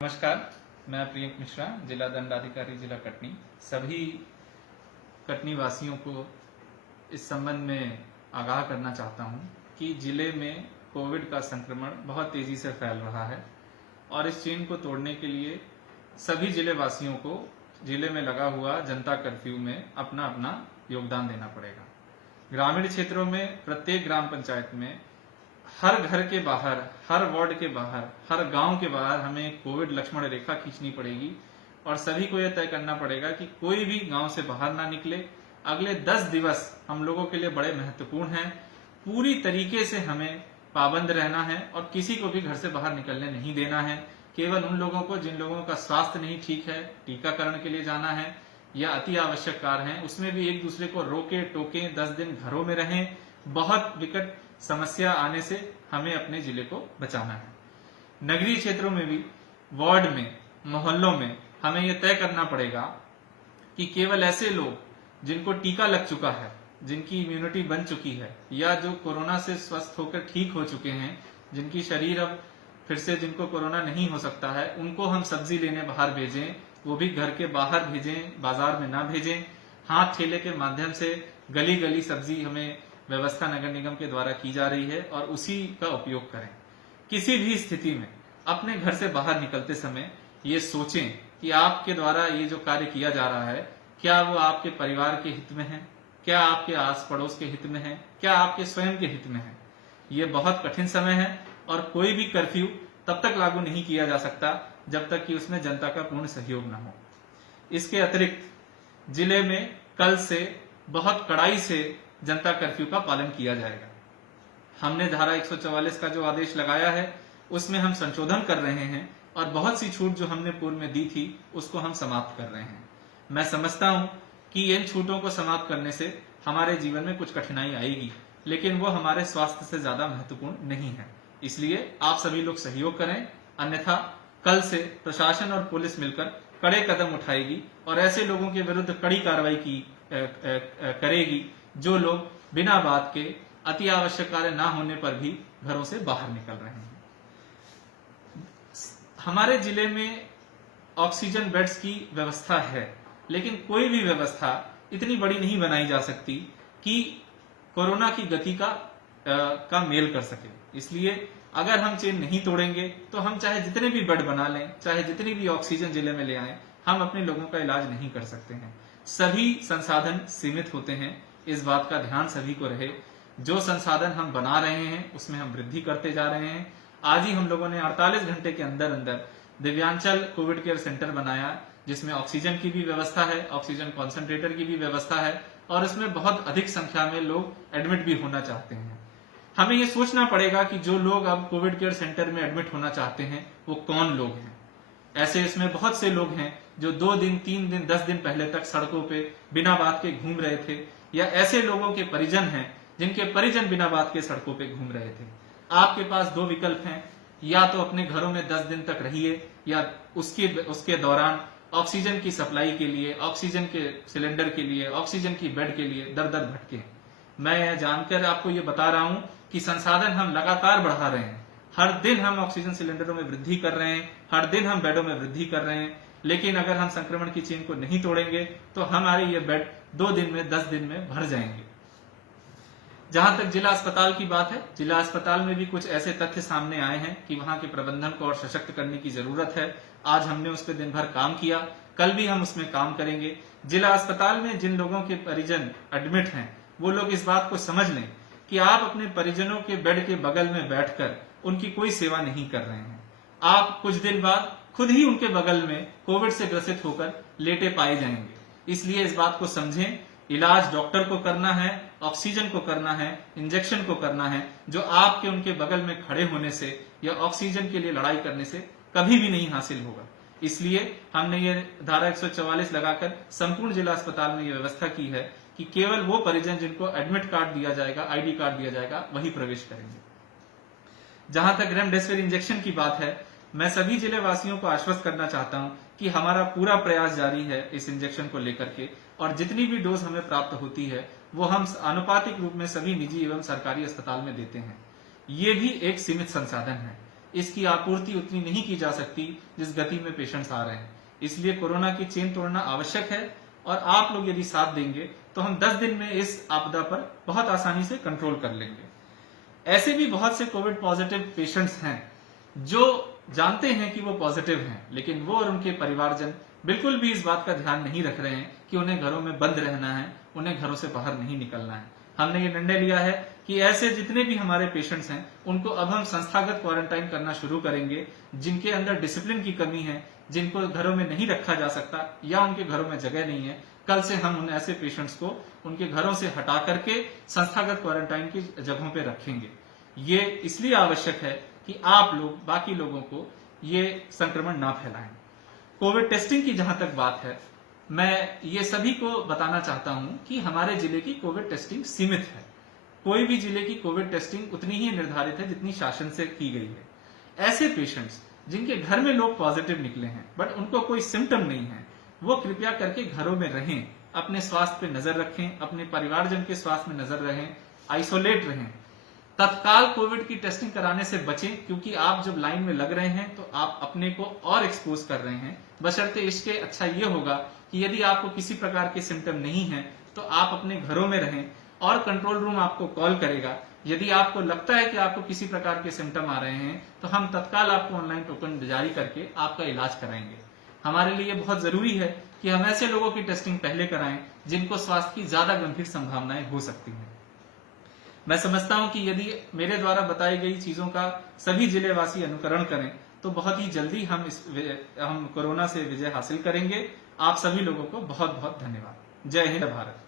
नमस्कार, मैं प्रियंक मिश्रा, जिला दंडाधिकारी जिला कटनी। सभी कटनी वासियों को इस संबंध में आगाह करना चाहता हूं कि जिले में कोविड का संक्रमण बहुत तेजी से फैल रहा है और इस चेन को तोड़ने के लिए सभी जिले वासियों को जिले में लगा हुआ जनता कर्फ्यू में अपना अपना योगदान देना पड़ेगा। ग्रामीण क्षेत्रों में प्रत्येक ग्राम पंचायत में हर घर के बाहर, हर वार्ड के बाहर, हर गांव के बाहर हमें कोविड लक्ष्मण रेखा खींचनी पड़ेगी और सभी को यह तय करना पड़ेगा कि कोई भी गांव से बाहर ना निकले। अगले 10 दिवस हम लोगों के लिए बड़े महत्वपूर्ण हैं। पूरी तरीके से हमें पाबंद रहना है और किसी को भी घर से बाहर निकलने नहीं देना है। केवल उन लोगों को जिन लोगों का स्वास्थ्य नहीं ठीक है, टीकाकरण के लिए जाना है या अति आवश्यक कार्य है, उसमें भी एक दूसरे को रोके टोके 10 दिन घरों में रहें। बहुत विकट समस्या आने से हमें अपने जिले को बचाना है। नगरीय क्षेत्रों में भी, वार्ड में, मोहल्लों में हमें यह तय करना पड़ेगा कि केवल ऐसे लोग जिनको टीका लग चुका है, जिनकी इम्यूनिटी बन चुकी है या जो कोरोना से स्वस्थ होकर ठीक हो चुके हैं, जिनकी शरीर अब फिर से जिनको कोरोना नहीं हो सकता है, उनको हम सब्जी लेने बाहर भेजें। वो भी घर के बाहर भेजें, बाजार में ना भेजें। हाथ ठेले के माध्यम से गली गली सब्जी हमें व्यवस्था नगर निगम के द्वारा की जा रही है और उसी का उपयोग करें। किसी भी स्थिति में अपने घर से बाहर निकलते समय ये सोचें कि आपके द्वारा ये जो कार्य किया जा रहा है, क्या वो आपके परिवार के हित में है, क्या आपके आस पड़ोस के हित में है, क्या आपके स्वयं के हित में है। ये बहुत कठिन समय है और कोई भी कर्फ्यू तब तक लागू नहीं किया जा सकता जब तक कि उसमें जनता का पूर्ण सहयोग न हो। इसके अतिरिक्त जिले में कल से बहुत कड़ाई से जनता कर्फ्यू का पालन किया जाएगा। हमने धारा 144 का जो आदेश लगाया है उसमें हम संशोधन कर रहे हैं और बहुत सी छूट जो हमने पूर्व में दी थी उसको हम समाप्त कर रहे हैं। मैं समझता हूं कि इन छूटों को समाप्त करने से हमारे जीवन में कुछ कठिनाई आएगी, लेकिन वो हमारे स्वास्थ्य से ज्यादा महत्वपूर्ण नहीं है। इसलिए आप सभी लोग सहयोग करें, अन्यथा कल से प्रशासन और पुलिस मिलकर कड़े कदम उठाएगी और ऐसे लोगों के विरुद्ध कड़ी कार्रवाई करेगी जो लोग बिना बात के अति आवश्यक कार्य ना होने पर भी घरों से बाहर निकल रहे हैं। हमारे जिले में ऑक्सीजन बेड्स की व्यवस्था है, लेकिन कोई भी व्यवस्था इतनी बड़ी नहीं बनाई जा सकती कि कोरोना की गति का मेल कर सके। इसलिए अगर हम चेन नहीं तोड़ेंगे तो हम चाहे जितने भी बेड बना लें, चाहे जितनी भी ऑक्सीजन जिले में ले आए, हम अपने लोगों का इलाज नहीं कर सकते हैं। सभी संसाधन सीमित होते हैं, इस बात का ध्यान सभी को रहे। जो संसाधन हम बना रहे हैं उसमें हम वृद्धि करते जा रहे हैं। आज ही हम लोगों ने 48 घंटे के अंदर अंदर दिव्यांचल कोविड केयर सेंटर बनाया, जिसमें ऑक्सीजन की भी व्यवस्था है, ऑक्सीजन कॉन्सेंट्रेटर की भी व्यवस्था है और इसमें बहुत अधिक संख्या में लोग एडमिट भी होना चाहते हैं। हमें यह सोचना पड़ेगा कि जो लोग अब कोविड केयर सेंटर में एडमिट होना चाहते हैं वो कौन लोग हैं। ऐसे इसमें बहुत से लोग हैं जो 2 दिन, 3 दिन, 10 दिन पहले तक सड़कों पे बिना बात के घूम रहे थे, या ऐसे लोगों के परिजन हैं जिनके परिजन बिना बात के सड़कों पे घूम रहे थे। आपके पास 2 विकल्प हैं, या तो अपने घरों में 10 दिन तक रहिए या उसके दौरान ऑक्सीजन की सप्लाई के लिए, ऑक्सीजन के सिलेंडर के लिए, ऑक्सीजन की बेड के लिए दर दर भटके। मैं यह जानकर आपको ये बता रहा हूं कि संसाधन हम लगातार बढ़ा रहे हैं। हर दिन हम ऑक्सीजन सिलेंडरों में वृद्धि कर रहे हैं, हर दिन हम बेडों में वृद्धि कर रहे हैं, लेकिन अगर हम संक्रमण की चेन को नहीं तोड़ेंगे तो हमारे ये बेड 2 दिन में, 10 दिन में भर जाएंगे। जहां तक जिला अस्पताल की बात है, जिला अस्पताल में भी कुछ ऐसे तथ्य सामने आए हैं कि वहां के प्रबंधन को और सशक्त करने की जरूरत है। आज हमने उस पर दिन भर काम किया, कल भी हम उसमें काम करेंगे। जिला अस्पताल में जिन लोगों के परिजन एडमिट हैं वो लोग इस बात को समझ लें कि आप अपने परिजनों के बेड के बगल में बैठकर उनकी कोई सेवा नहीं कर रहे हैं। आप कुछ दिन बाद खुद ही उनके बगल में कोविड से ग्रसित होकर लेटे पाए जाएंगे। इसलिए इस बात को समझें, इलाज डॉक्टर को करना है, ऑक्सीजन को करना है, इंजेक्शन को करना है, जो आपके उनके बगल में खड़े होने से या ऑक्सीजन के लिए लड़ाई करने से कभी भी नहीं हासिल होगा। इसलिए हमने ये धारा 144 लगाकर संपूर्ण जिला अस्पताल में ये व्यवस्था की है कि केवल वो परिजन जिनको एडमिट कार्ड दिया जाएगा, आईडी कार्ड दिया जाएगा, वही प्रवेश करेंगे। जहां तक रेमडेसिविर इंजेक्शन की बात है, मैं सभी जिले वासियों को आश्वस्त करना चाहता हूं कि हमारा पूरा प्रयास जारी है इस इंजेक्शन को लेकर के, और जितनी भी डोज हमें प्राप्त होती है वो हम आनुपातिक रूप में सभी निजी एवं सरकारी अस्पताल में देते हैं। ये भी एक सीमित संसाधन है। इसकी आपूर्ति उतनी नहीं की जा सकती जिस गति में पेशेंट्स आ रहे हैं। इसलिए कोरोना की चेन तोड़ना आवश्यक है और आप लोग यदि साथ देंगे तो हम 10 दिन में इस आपदा पर बहुत आसानी से कंट्रोल कर लेंगे। ऐसे भी बहुत से कोविड पॉजिटिव पेशेंट्स हैं जो जानते हैं कि वो पॉजिटिव हैं, लेकिन वो और उनके परिवारजन बिल्कुल भी इस बात का ध्यान नहीं रख रहे हैं कि उन्हें घरों में बंद रहना है, उन्हें घरों से बाहर नहीं निकलना है। हमने ये निर्णय लिया है कि ऐसे जितने भी हमारे पेशेंट्स हैं उनको अब हम संस्थागत क्वारंटाइन करना शुरू करेंगे। जिनके अंदर डिसिप्लिन की कमी है, जिनको घरों में नहीं रखा जा सकता या उनके घरों में जगह नहीं है, कल से हम उन ऐसे पेशेंट्स को उनके घरों से हटा करके संस्थागत क्वारंटाइन की जगहों पर रखेंगे। ये इसलिए आवश्यक है कि आप लोग बाकी लोगों को ये संक्रमण ना फैलाएं। कोविड टेस्टिंग की जहां तक बात है, मैं ये सभी को बताना चाहता हूं कि हमारे जिले की कोविड टेस्टिंग सीमित है। कोई भी जिले की कोविड टेस्टिंग उतनी ही निर्धारित है जितनी शासन से की गई है। ऐसे पेशेंट्स जिनके घर में लोग पॉजिटिव निकले हैं बट उनको कोई सिम्टम नहीं है, वो कृपया करके घरों में रहें, अपने स्वास्थ्य पे नजर रखें, अपने परिवारजन के स्वास्थ्य में नजर रहें, आइसोलेट रहें। तत्काल कोविड की टेस्टिंग कराने से बचें, क्योंकि आप जब लाइन में लग रहे हैं तो आप अपने को और एक्सपोज कर रहे हैं। बशर्ते इसके अच्छा ये होगा कि यदि आपको किसी प्रकार के सिम्टम नहीं है तो आप अपने घरों में रहें और कंट्रोल रूम आपको कॉल करेगा। यदि आपको लगता है कि आपको किसी प्रकार के सिम्टम आ रहे हैं तो हम तत्काल आपको ऑनलाइन टोकन जारी करके आपका इलाज कराएंगे। हमारे लिए बहुत जरूरी है कि हम ऐसे लोगों की टेस्टिंग पहले कराएं जिनको स्वास्थ्य की ज्यादा गंभीर संभावनाएं हो सकती हैं। मैं समझता हूं कि यदि मेरे द्वारा बताई गई चीजों का सभी जिलेवासी अनुकरण करें तो बहुत ही जल्दी हम कोरोना से विजय हासिल करेंगे। आप सभी लोगों को बहुत बहुत धन्यवाद। जय हिंद भारत।